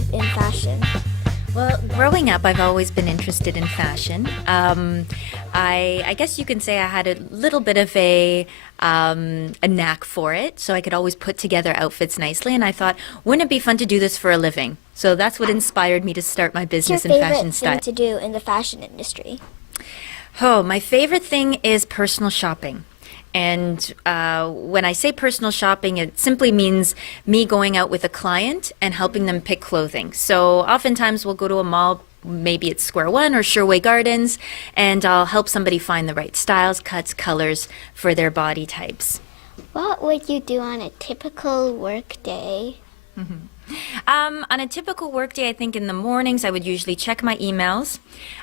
live in fashion? Well, growing up, I've always been interested in fashion. I guess you can say I had a little bit of a knack for it, so I could always put together outfits nicely. And I thought, wouldn't it be fun to do this for a living? So that's what inspired me to start my What's your business in fashion favorite style. thing to do in the fashion industry? Oh, my favorite thing is personal shopping. And when I say personal shopping, it simply means me going out with a client and helping them pick clothing. So oftentimes we'll go to a mall, maybe it's Square One or Sherway Gardens, and I'll help somebody find the right styles, cuts, colors for their body types. What would you do on a typical work day? On a typical workday, I think in the mornings I would usually check my emails.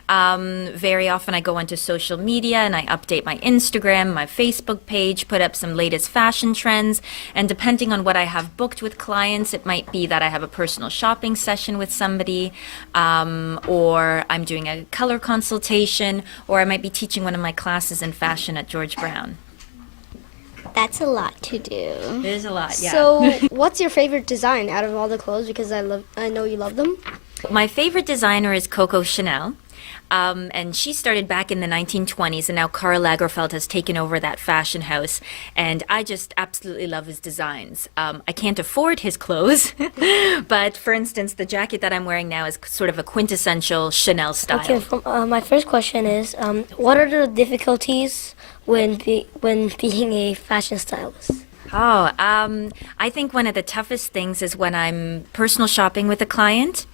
Very often I go onto social media and I update my Instagram, my Facebook page, put up some latest fashion trends. And depending on what I have booked with clients, it might be that I have a personal shopping session with somebody, or I'm doing a color consultation, or I might be teaching one of my classes in fashion at George Brown. That's a lot to do. It is a lot, yeah. So, what's your favorite design out of all the clothes? Because I know you love them. My favorite designer is Coco Chanel. And she started back in the 1920s, and now Karl Lagerfeld has taken over that fashion house, and I just absolutely love his designs. I can't afford his clothes, but for instance, the jacket that I'm wearing now is sort of a quintessential Chanel style. Okay, my first question is, what are the difficulties when being a fashion stylist? Oh, I think one of the toughest things is when I'm personal shopping with a client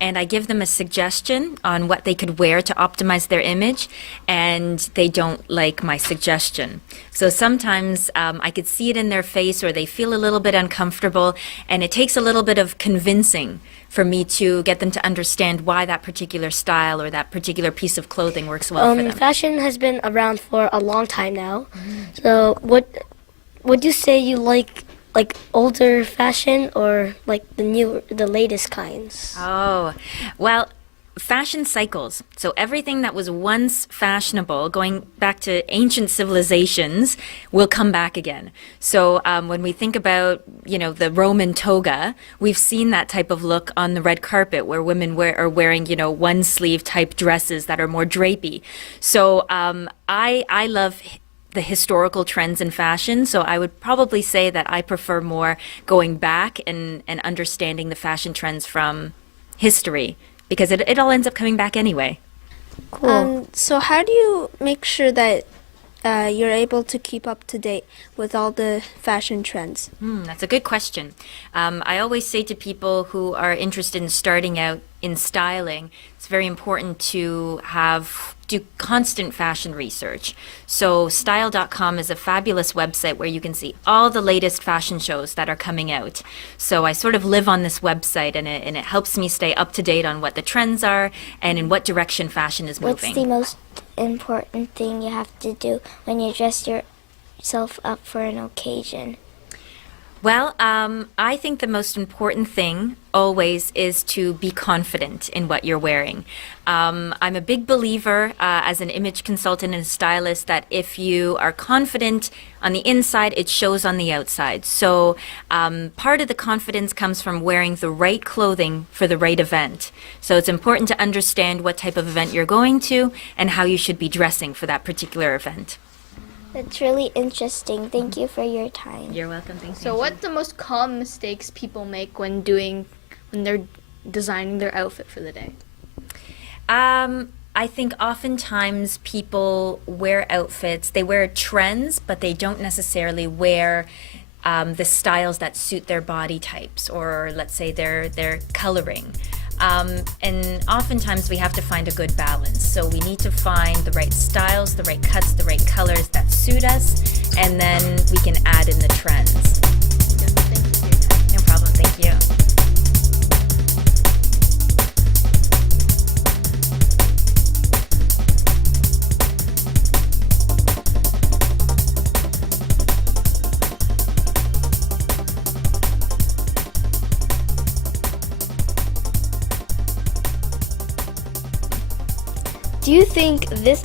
and I give them a suggestion on what they could wear to optimize their image, and they don't like my suggestion. So sometimes I could see it in their face, or they feel a little bit uncomfortable, and it takes a little bit of convincing for me to get them to understand why that particular style or that particular piece of clothing works well for them. Fashion has been around for a long time now. So, would you say you like older fashion or like the latest kinds? Oh, well, fashion cycles. So everything that was once fashionable, going back to ancient civilizations, will come back again. So when we think about, the Roman toga, we've seen that type of look on the red carpet where women are wearing, one sleeve type dresses that are more drapey. So I love the historical trends in fashion, so I would probably say that I prefer more going back and understanding the fashion trends from history, because it all ends up coming back anyway. Cool. So how do you make sure that you're able to keep up to date with all the fashion trends? That's a good question. I always say to people who are interested in starting out in styling, it's very important to do constant fashion research. So style.com is a fabulous website where you can see all the latest fashion shows that are coming out. So I sort of live on this website, and it helps me stay up to date on what the trends are and in what direction fashion is moving. What's the most important thing you have to do when you dress yourself up for an occasion? Well, I think the most important thing always is to be confident in what you're wearing. I'm a big believer as an image consultant and stylist that if you are confident on the inside, it shows on the outside. So part of the confidence comes from wearing the right clothing for the right event. So it's important to understand what type of event you're going to and how you should be dressing for that particular event. That's really interesting. Thank you for your time. You're welcome. Thanks. So what's the most common mistakes people make when they're designing their outfit for the day? I think oftentimes people wear outfits, they wear trends, but they don't necessarily wear the styles that suit their body types, or let's say their coloring. And oftentimes we have to find a good balance. So we need to find the right styles, the right cuts, the right colors that suit us, and then we can add in the trends. Thank you for your time. No problem, thank you. Do you think this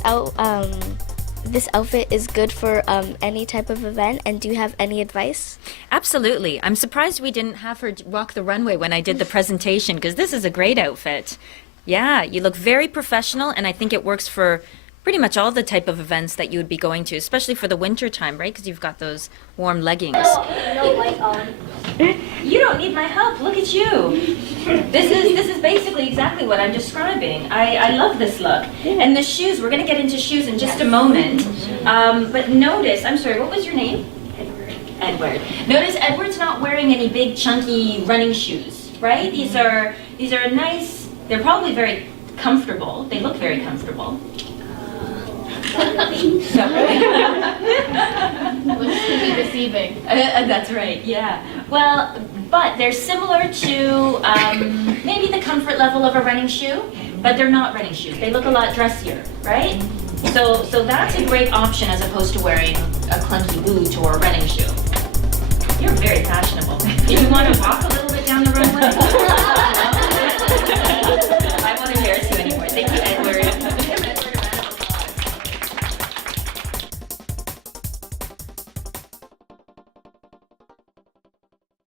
this outfit is good for any type of event, and do you have any advice? Absolutely. I'm surprised we didn't have her walk the runway when I did the presentation, because this is a great outfit. Yeah, you look very professional, and I think it works for pretty much all the type of events that you would be going to, especially for the winter time, right? Because you've got those warm leggings. No light on. You don't need my help. Look at you. This is basically exactly what I'm describing. I love this look. And the shoes, we're going to get into shoes in just a moment. But notice, I'm sorry, what was your name? Edward. Notice Edward's not wearing any big chunky running shoes, right? These are nice. They're probably very comfortable. They look very comfortable. Looks to be receiving. That's right, yeah. Well, but they're similar to maybe the comfort level of a running shoe, but they're not running shoes. They look a lot dressier, right? So that's a great option as opposed to wearing a clunky boot or a running shoe. You're very fashionable.